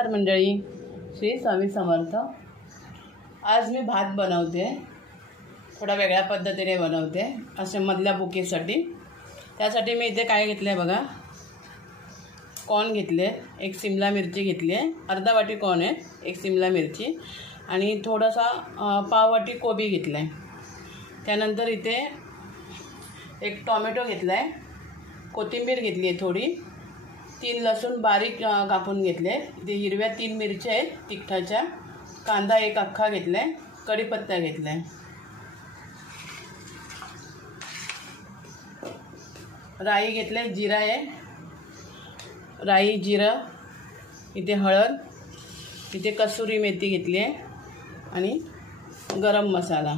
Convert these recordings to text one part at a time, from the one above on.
नमस्कार मंडळी, श्री स्वामी समर्थ। आज मी भात बनवते, थोडा वेगळ्या पद्धतीने बनवते असे मधल्या बुकेसाठी। त्यासाठी मी इथे काय घेतले बघा, कॉर्न घेतले, एक शिमला मिरची घेतली आहे, अर्धा वाटी कॉर्न आहे, एक शिमला मिरची आणि थोडासा पाव वाटी कोबी घेतला आहे। त्यानंतर इथे एक टोमॅटो घेतला आहे, कोथिंबीर घेतली आहे थोडी, 3 लसूण बारीक कापून घेतले, इथे हिरव्या 3 मिरच्या आहेत तिखटाच्या, कांदा एक अख्खा घेतला आहे, कढीपत्ता घेतला आहे, राई घेतले, जिरा आहे, राई जिरं, इथे हळद, इथे कसुरी मेथी घेतली आहे आणि गरम मसाला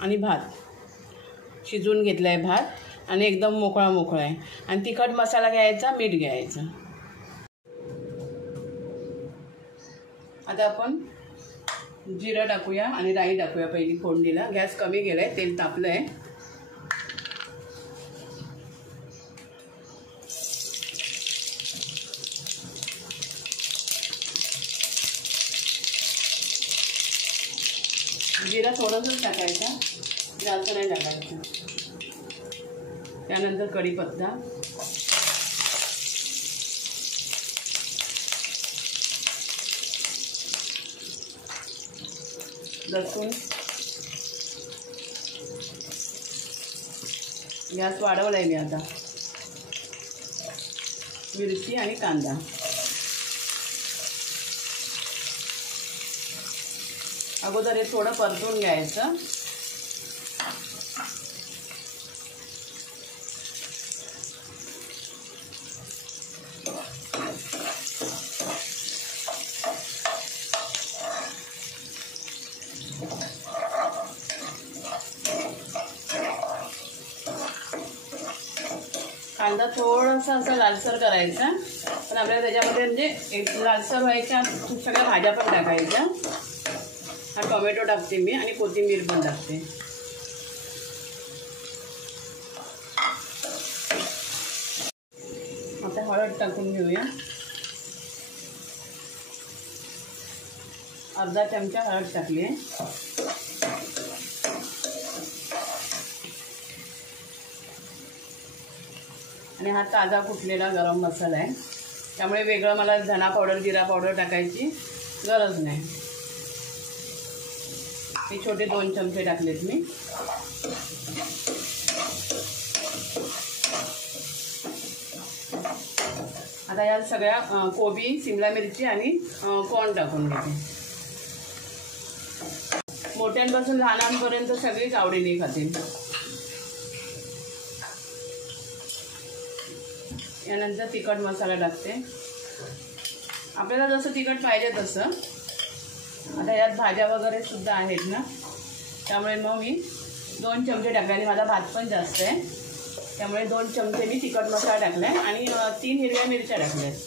आणि भात शिजवून घेतला आहे भात आणि एकदम मोकळा मोकळा आहे। आणि तिखट मसाला घ्यायचा, मीठ घ्यायचं। आता आपण जिरं टाकूया आणि राई टाकूया पहिली फोडणीला। गॅस कमी केलाय, तेल तापलं आहे। जिरा थोडंसं टाकायचं, जास्त नाही टाकायचं। त्यानंतर कढीपत्ता, लसूण, गॅस वाढवला आहे मी आता, मिरची आणि कांदा। अगोदर हे थोडं परतून घ्यायचं। कांदा थोडासा असा लालसर करायचा, पण आपल्याला त्याच्यामध्ये म्हणजे एक लालसर व्हायच्या सगळ्या भाज्या पण टाकायच्या। हा टोमॅटो टाकते मी आणि कोथिंबीर पण टाकते। आता हळद टाकून घेऊया, अर्धा चमचा हळद टाकली आहे। आणि हा ताजा कुटलेला गरम मसाला आहे, त्यामुळे वेगळं मला धना पावडर जिरा पावडर टाकायची गरज नाही। हे छोटे 2 चमचे टाकलेत मी। आता या सगळ्या कोबी, शिमला मिरची आणि कॉर्न टाकून घेते। मोठ्यांपासून लहानांपर्यंत सगळीच आवडीने खातील। यानंतर तिखट मसाला टाकते, आपल्याला जसं तिखट पाहिजे तसं। आता यात भाज्या वगैरे सुद्धा आहेत ना, त्यामुळे मग मी 2 चमचे टाकले आणि माझा भात पण जास्त आहे, त्यामुळे 2 चमचे मी तिखट मसाला टाकला आहे आणि 3 हिरव्या मिरच्या टाकल्या आहेत।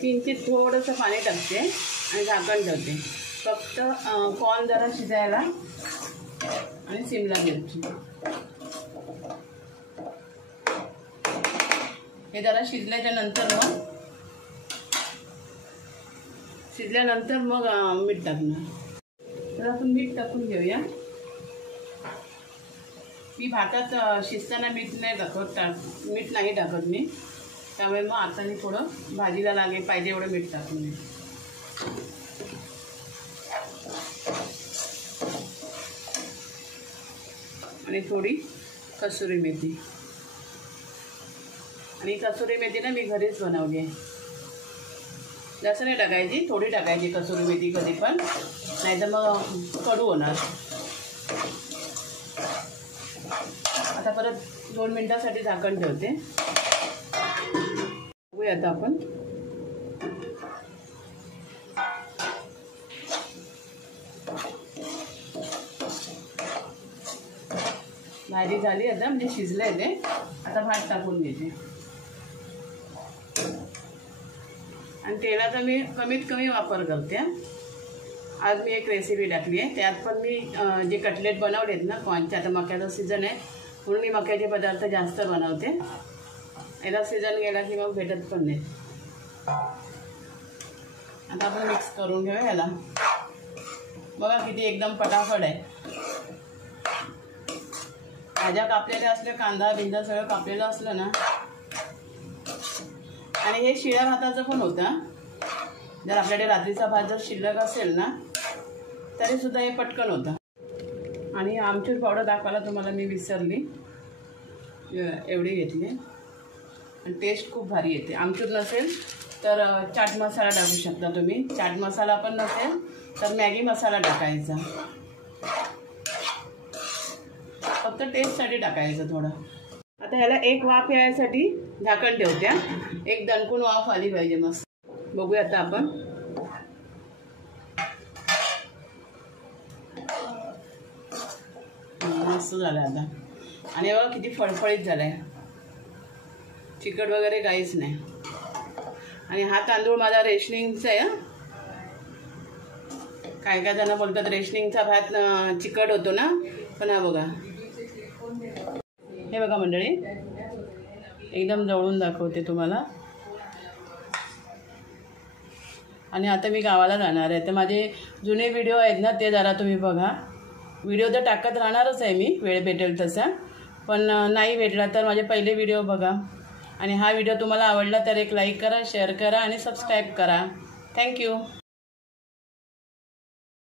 किंचित थोडंसं पाणी टाकते आणि झाकण ठेवते, फक्त कॉर्न जरा शिजायला आणि शिमला मिरची। हे जरा शिजल्यानंतर मग मीठ टाकणार। तर आपण मीठ टाकून घेऊया। मी भातात शिजताना मीठ नाही टाकत मी, त्यामुळे मग आता मी थोडं भाजीला पाहिजे एवढं मीठ टाकून घे। आणि थोडी कसुरी मेथी, आणि कसुरी मेथी ना मी घरीच बनवली आहे, जास्त नाही टाकायची, थोडी टाकायची कसुरी मेथी कधी पण, नाही तर मग कडू होणार। आता परत 2 मिनिटांसाठी झाकण ठेवते। बघूया आता आपण भाजी झाली आता, म्हणजे शिजले ते। आता भात टाकून घेते आणि तेलाचा मी कमीत कमी वापर करते। आज मी एक रेसिपी टाकली आहे, त्यात पण मी जे कटलेट बनवलेत ना कॉर्नचे, आता मक्याचा सीजन आहे म्हणून मी मक्याचे पदार्थ जास्त बनवते। याला सीझन गेला की मग भेटत पण नाही. आता आपण मिक्स करून घेऊया याला. बघा किती एकदम पटापट आहे. भाज्या कापलेल्या असल्या, कांदा बिंदा सगळं कापलेलं असलं ना. आणि हे शिळ्या भाताचं पण होतं. जर आपल्याकडे रात्रीचा भात जर शिल्लक असेल ना तरीसुद्धा हे पटकन होतं. आणि आमचूर पावडर दाखवायला तुम्हाला मी विसरली, एवढी घेतली. आणि टेस्ट खूप भारी येते. आमचूर नसेल तर चाट मसाला टाकू शकता तुम्ही. चाट मसाला पण नसेल तर मॅगी मसाला टाकायचा. फक्त टेस्टसाठी टाकायचं थोडं. आता ह्याला एक वाफ यायसाठी झाकण ठेवत्या. एक दणकून वाफ आली पाहिजे मस्त. बघूया आता आपण. मस्त झालं आता. आणि बघा किती फळफळीत झालाय. चिकट वगैरे काहीच नाही. आणि हा तांदूळ माझा रेशनिंगचा आहे. काय काय जण बोलतात रेशनिंगचा भात चिकट होतो ना, पण हा बघा. हे बघा मंडळी, एकदम जवळून दाखवते तुम्हाला. आणि आता मी गावाला जाणार आहे, तर माझे जुने व्हिडिओ आहेत ना ते जरा तुम्ही बघा. व्हिडिओ तर टाकत राहणारच आहे मी, वेळ भेटेल तसा. पण नाही भेटला तर माझे पहिले व्हिडिओ बघा. आणि हा व्हिडिओ तुम्हाला आवडला तर एक लाईक करा, शेअर करा आणि सबस्क्राईब करा. थँक्यू.